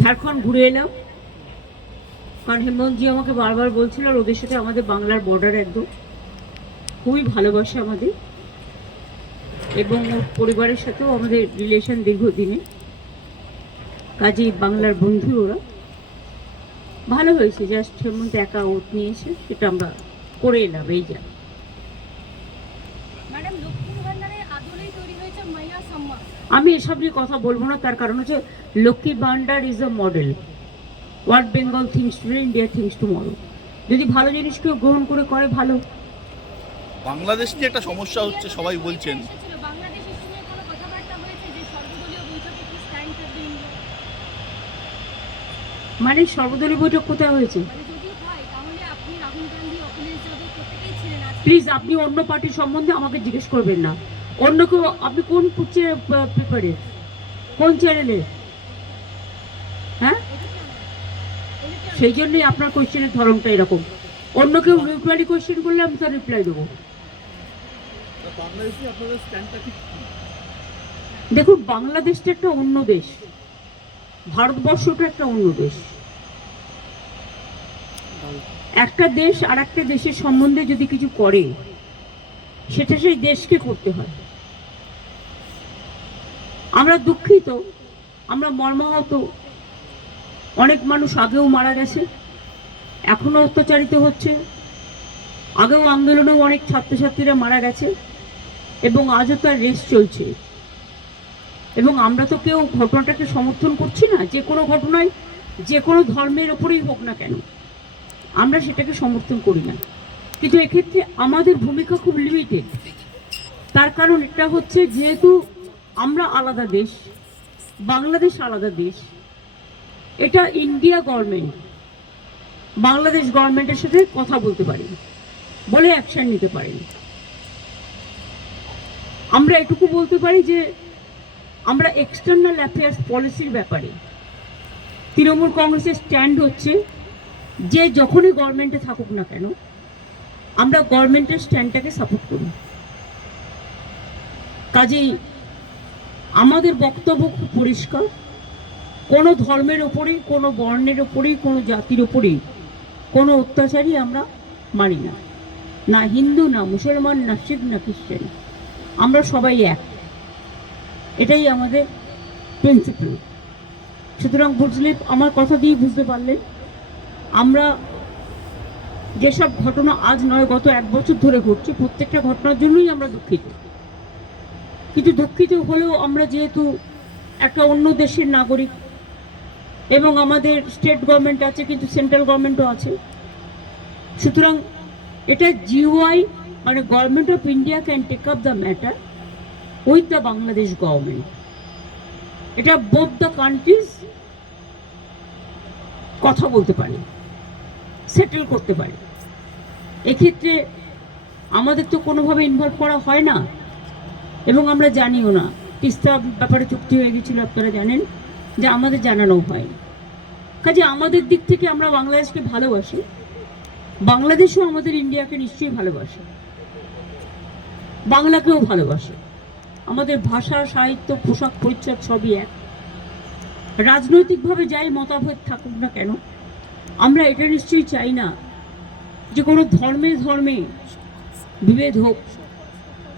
ঝাড়খণ্ড ঘুরে এলাম কারণ হেমন্তজি আমাকে বারবার বলছিল, আর ওদের সাথে আমাদের বাংলার বর্ডার একদম। খুবই ভালোবাসে আমাদের। এবং ওর পরিবারের সাথেও আমাদের রিলেশন দীর্ঘদিনে। কাজেই বাংলার বন্ধু ওরা। ভালো হয়েছে জাস্ট হেমন্ত একা ওট নিয়েছে, সেটা আমরা করে এলাম, এই যা। আমি এসব নিয়ে কথা বলব না তার কারণ হচ্ছে Lakshmi Bhandar is a model what Bengal thinks today India thinks tomorrow যদি ভালো জিনিস কেউ গ্রহণ করে করে ভালো। বাংলাদেশ নিয়ে একটা সমস্যা হচ্ছে সবাই বলছেন। মানে সর্বদলীয় বৈঠক কোথায় হয়েছে? মানে হয় প্লিজ আপনি অন্য পার্টির সম্বন্ধে আমাকে জিজ্ঞেস করবেন না। অন্য কেউ, আপনি কোন পেপারে কোন চ্যানেলে হ্যাঁ? সেই জন্যই আপনার কোয়েশ্চেনের ধরনটা এরকম। অন্য কেউ নিউট্রালি কোয়েশ্চেন করলে আমি তার রিপ্লাই দেবো। দেখুন, বাংলাদেশটা একটা অন্য দেশ। ভারতবর্ষটা একটা অন্য দেশ। একটা দেশ আর একটা দেশের সম্বন্ধে যদি কিছু করে, সেটা সেই দেশকে করতে হয়। আমরা দুঃখিত, আমরা মর্মাহত। অনেক মানুষ আগেও মারা গেছে, এখনও অত্যাচারিত হচ্ছে। আগেও আন্দোলনেও অনেক ছাত্রছাত্রীরা মারা গেছে এবং আজও তার রেস চলছে। এবং আমরা তো কেউ ঘটনাটাকে সমর্থন করছি না, যে কোনো ঘটনায়, যে কোনো ধর্মের ওপরেই হোক না কেন। আমরা সেটাকে সমর্থন করি না। কিন্তু এক্ষেত্রে আমাদের ভূমিকা খুব লিমিটেড তার কারণ এটা হচ্ছে যেহেতু আমরা আলাদা দেশ, বাংলাদেশ আলাদা দেশ। এটা ইন্ডিয়া গভর্নমেন্ট বাংলাদেশ গভর্নমেন্টের সাথে কথা বলতে পারি, বলে অ্যাকশন নিতে পারি। আমরা এটুকু বলতে পারি যে, আমরা এক্সটার্নাল অ্যাফেয়ার্স পলিসির ব্যাপারে, তৃণমূল কংগ্রেসের স্ট্যান্ড হচ্ছে যে যখনই গভর্নমেন্টে থাকুক না কেন, আমরা গভর্নমেন্টের স্ট্যান্ডটাকে সাপোর্ট করি। কাজেই আমাদের বক্তব্য খুব পরিষ্কার। কোনো ধর্মের ওপরেই, কোনো বর্ণের ওপরেই, কোনো জাতির ওপরেই কোনো অত্যাচারই আমরা মানি না। না হিন্দু, না মুসলমান, না শিখ, না খ্রিস্টান। আমরা সবাই এক। এটাই আমাদের প্রিন্সিপাল সুতরাং বুঝলে আমার কথা দিয়ে বুঝতে পারলেন। আমরা যেসব ঘটনা আজ নয়, গত এক বছর ধরে ঘটছে, প্রত্যেকটা ঘটনার জন্যই আমরা দুঃখিত। কিন্তু দুঃখিত হলেও আমরা যেহেতু একটা অন্য দেশের নাগরিক এবং আমাদের স্টেট গভর্নমেন্ট আছে, কিন্তু সেন্ট্রাল গভর্নমেন্টও আছে। সুতরাং এটা জিওআই মানে government of India can take up the matter with the Bangladesh government এটা বোথ দ্য কান্ট্রিজ কথা বলতে পারে সেটেল করতে পারে। এক্ষেত্রে আমাদের তো কোনোভাবে ইনভলভ করা হয় না। এবং আমরা জানিও না। তিস্তা ব্যাপারে চুক্তি হয়ে গেছিল, আপনারা জানেন, যে আমাদের জানানো হয়। কাজে আমাদের দিক থেকে আমরা বাংলাদেশকে ভালোবাসি। বাংলাদেশও আমাদের ইন্ডিয়াকে নিশ্চয়ই ভালোবাসে। বাংলাকেও ভালোবাসে। আমাদের ভাষা, সাহিত্য, পোশাক, পরিচ্ছদ সবই এক। রাজনৈতিকভাবে যাই মতাভেদ থাকুক না কেন, আমরা এটা নিশ্চয়ই চাই না যে কোনো ধর্মে ধর্মে বিভেদ হোক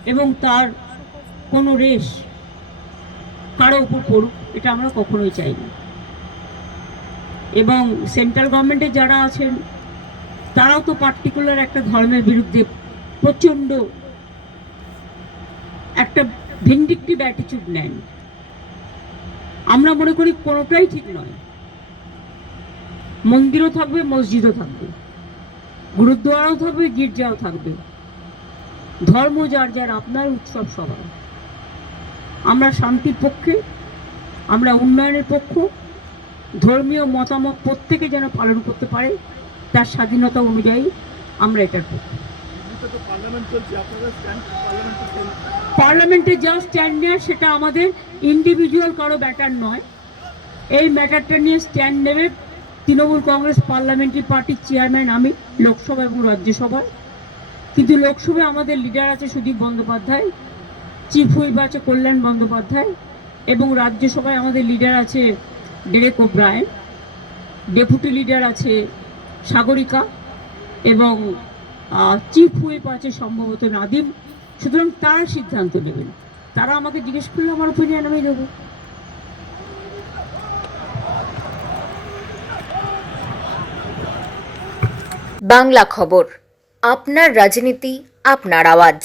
এবং তার কোনো রেশ কারও উপর পড়ুক, এটা আমরা কখনোই চাই না। এবং সেন্ট্রাল গভর্নমেন্টে যারা আছেন, তারাও তো পার্টিকুলার একটা ধর্মের বিরুদ্ধে প্রচণ্ড একটা ভিন্ডিকটিভ অ্যাটিচিউড নেন। আমরা মনে করি কোনোটাই ঠিক নয়। মন্দিরও থাকবে, মসজিদও থাকবে, গুরুদ্বারাও থাকবে, গির্জাও থাকবে। ধর্ম যার যার, আপনার উৎসব সবার। আমরা শান্তির পক্ষে, আমরা উন্নয়নের পক্ষ, ধর্মীয় মতামত প্রত্যেকে যেন পালন করতে পারে, তার স্বাধীনতা অনুযায়ী আমরা এটার পক্ষে। পার্লামেন্টে যা স্ট্যান্ড নেওয়া সেটা আমাদের ইন্ডিভিজুয়াল কারও ব্যাটার নয়। এই ম্যাটারটা নিয়ে স্ট্যান্ড নেবে তৃণমূল কংগ্রেস পার্লামেন্টারি পার্টির চেয়ারম্যান আমি, লোকসভা এবং রাজ্যসভায়। কিন্তু লোকসভায় আমাদের লিডার আছে সুদীপ বন্দ্যোপাধ্যায়। চিফ হুইপ আছে কল্যাণ বন্দ্যোপাধ্যায় এবং রাজ্যসভায় আমাদের লিডার আছে ডেরেক ওব্রায়ন, ডেপুটি লিডার আছে সাগরিকা এবং চিফ হুইপ আছে সম্ভবত নাদিম। সুতরাং তারা সিদ্ধান্ত নেবেন। তারা আমাকে জিজ্ঞেস করলে আমার ওপিনিয়ন আমি দেবো। বাংলা খবর, আপনার রাজনীতি, আপনার আওয়াজ।